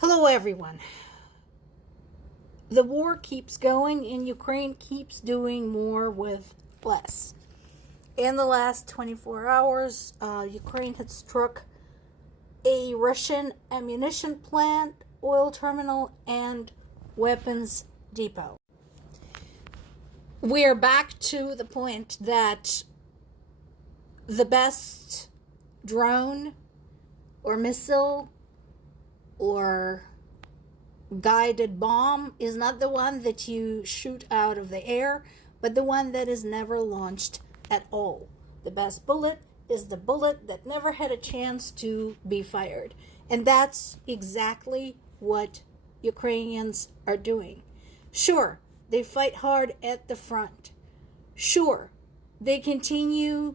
Hello, everyone. The war keeps going, and Ukraine keeps doing more with less. In the last 24 hours, Ukraine had struck a Russian ammunition plant, oil terminal, and weapons depot. We are back to the point that the best drone or missile or guided bomb is not the one that you shoot out of the air, but the one that is never launched at all. The best bullet is the bullet that never had a chance to be fired. And that's exactly what Ukrainians are doing. Sure, they fight hard at the front. Sure, they continue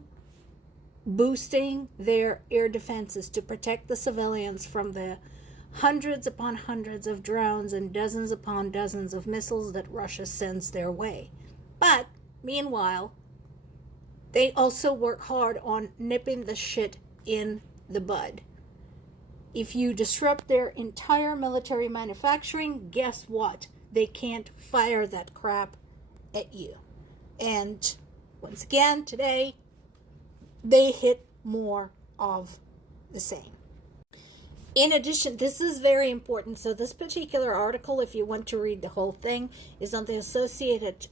boosting their air defenses to protect the civilians from the hundreds upon hundreds of drones and dozens upon dozens of missiles that Russia sends their way. But, meanwhile, they also work hard on nipping the shit in the bud. If you disrupt their entire military manufacturing, guess what? They can't fire that crap at you. And once again, today, they hit more of the same. In addition, this is very important. So this particular article, if you want to read the whole thing, is on the Associated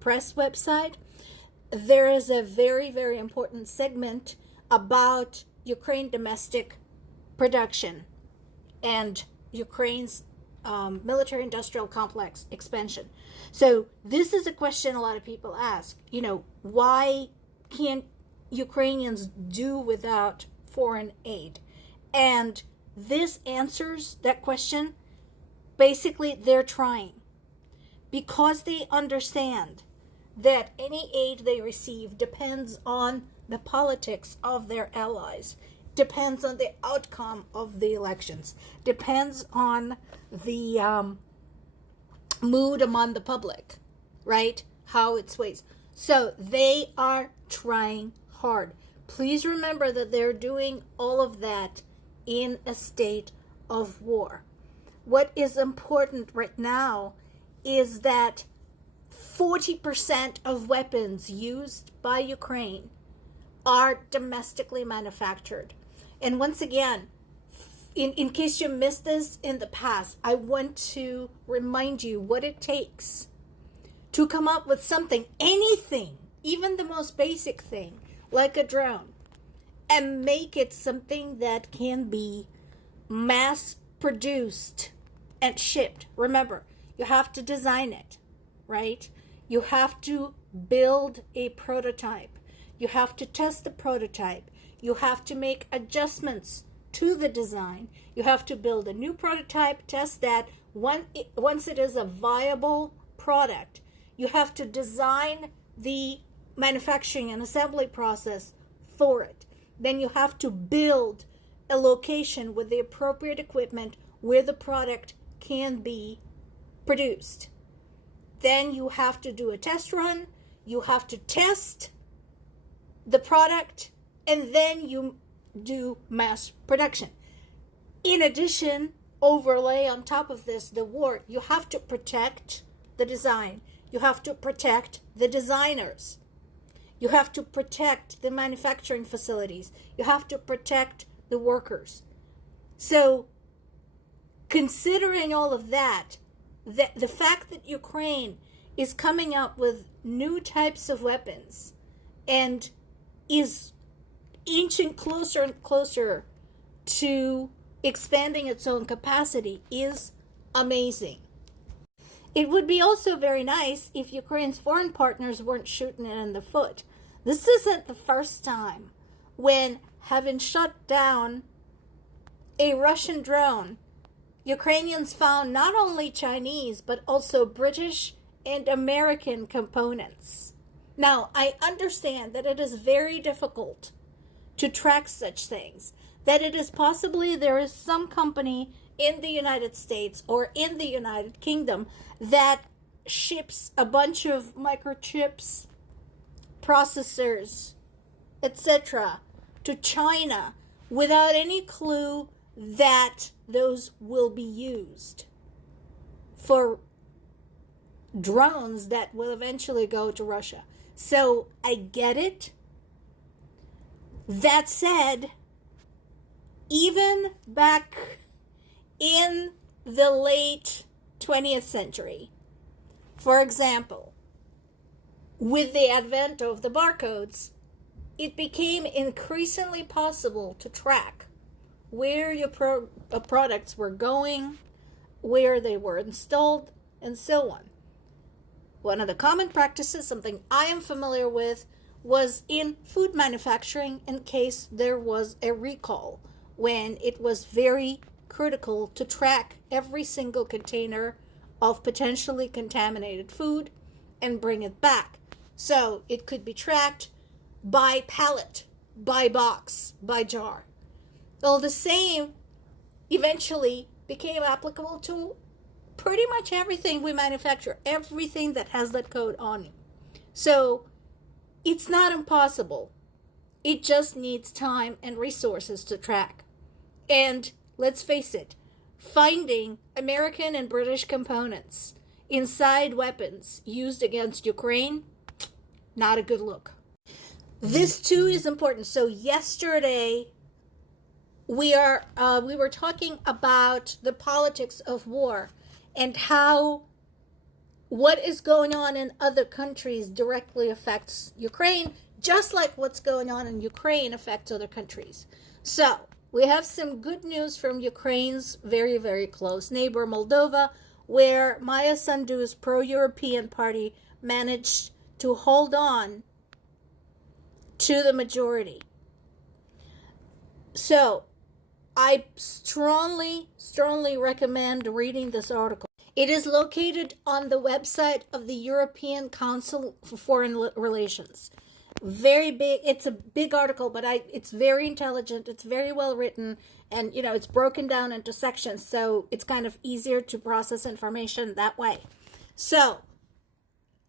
Press website. There is a very, very important segment about Ukraine domestic production and Ukraine's military-industrial complex expansion. So this is a question a lot of people ask. Why can't Ukrainians do without foreign aid? And this answers that question. Basically, they're trying because they understand that any aid they receive depends on the politics of their allies, depends on the outcome of the elections, depends on the mood among the public, right? How it sways. So they are trying hard. Please remember that they're doing all of that in a state of war. What is important right now is that 40% of weapons used by Ukraine are domestically manufactured. And once again, in case you missed this in the past, I want to remind you what it takes to come up with something, anything, even the most basic thing, like a drone, and make it something that can be mass produced and shipped. Remember, you have to design it, right? You have to build a prototype. You have to test the prototype. You have to make adjustments to the design. You have to build a new prototype, test that. Once it is a viable product, you have to design the manufacturing and assembly process for it. Then you have to build a location with the appropriate equipment where the product can be produced. Then you have to do a test run. You have to test the product, and then you do mass production. In addition, overlay on top of this the war. You have to protect the design. You have to protect the designers. You have to protect the manufacturing facilities. You have to protect the workers. So, considering all of that, the fact that Ukraine is coming up with new types of weapons and is inching closer and closer to expanding its own capacity is amazing. It would be also very nice if Ukraine's foreign partners weren't shooting it in the foot. This isn't the first time when, having shut down a Russian drone, Ukrainians found not only Chinese but also British and American components. Now, I understand that it is very difficult to track such things, that it is possibly there is some company in the United States or in the United Kingdom that ships a bunch of microchips, processors, etc. to China without any clue that those will be used for drones that will eventually go to Russia. So I get it. That said, even back in the late 20th century, for example, with the advent of the barcodes, it became increasingly possible to track where your products were going, where they were installed, and so on. One of the common practices, something I am familiar with, was in food manufacturing in case there was a recall, when it was very critical to track every single container of potentially contaminated food and bring it back. So it could be tracked by pallet, by box, by jar. Well, the same eventually became applicable to pretty much everything we manufacture, everything that has that code on it. So it's not impossible. It just needs time and resources to track. And let's face it, finding American and British components inside weapons used against Ukraine, not a good look. This too is important. So yesterday we were talking about the politics of war and how what is going on in other countries directly affects Ukraine, just like what's going on in Ukraine affects other countries. So we have some good news from Ukraine's very, very close neighbor, Moldova, where Maya Sandu's pro-European party managed to hold on to the majority. So I strongly, strongly recommend reading this article. It is located on the website of the European Council for Foreign Relations. Very big. It's a big article, but it's very intelligent. It's very well written, and it's broken down into sections, so it's kind of easier to process information that way. So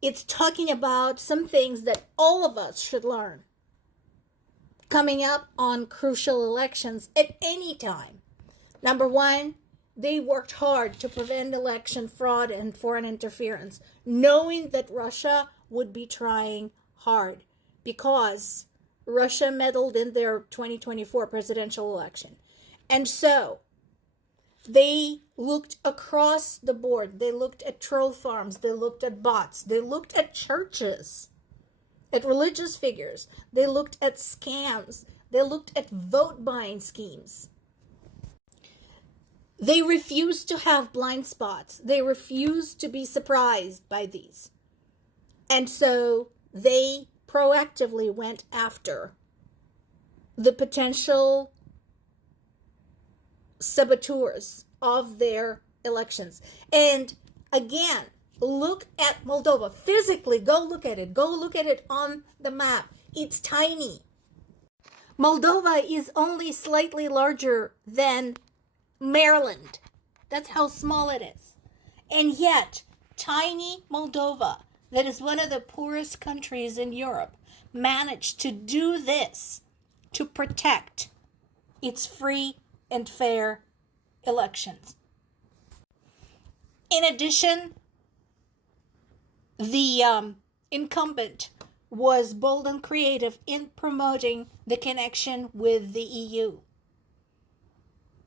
it's talking about some things that all of us should learn coming up on crucial elections at any time. Number one, they worked hard to prevent election fraud and foreign interference, knowing that Russia would be trying hard because Russia meddled in their 2024 presidential election. And so they looked across the board. They looked at troll farms. They looked at bots. They looked at churches, at religious figures. They looked at scams. They looked at vote buying schemes. They refused to have blind spots. They refused to be surprised by these. And so they proactively went after the potential saboteurs of their elections. And again, look at Moldova. Physically, go look at it. Go look at it on the map. It's tiny. Moldova is only slightly larger than Maryland. That's how small it is. And yet, tiny Moldova, that is one of the poorest countries in Europe, managed to do this to protect its free and fair elections. In addition, the incumbent was bold and creative in promoting the connection with the EU.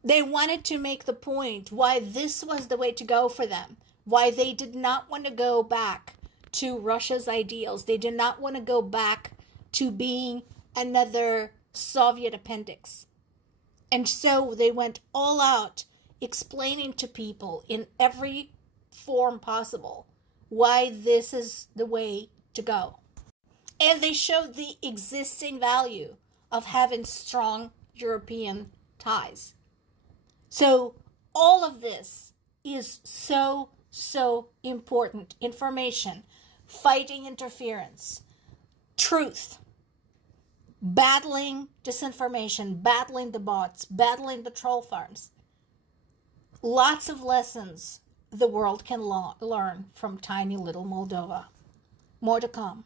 They wanted to make the point why this was the way to go for them, why they did not want to go back to Russia's ideals. They did not want to go back to being another Soviet appendix. And so they went all out explaining to people in every form possible why this is the way to go. And they showed the existing value of having strong European ties. So all of this is so important. Information, fighting interference, truth, battling disinformation, battling the bots, battling the troll farms. Lots of lessons the world can learn from tiny little Moldova. More to come.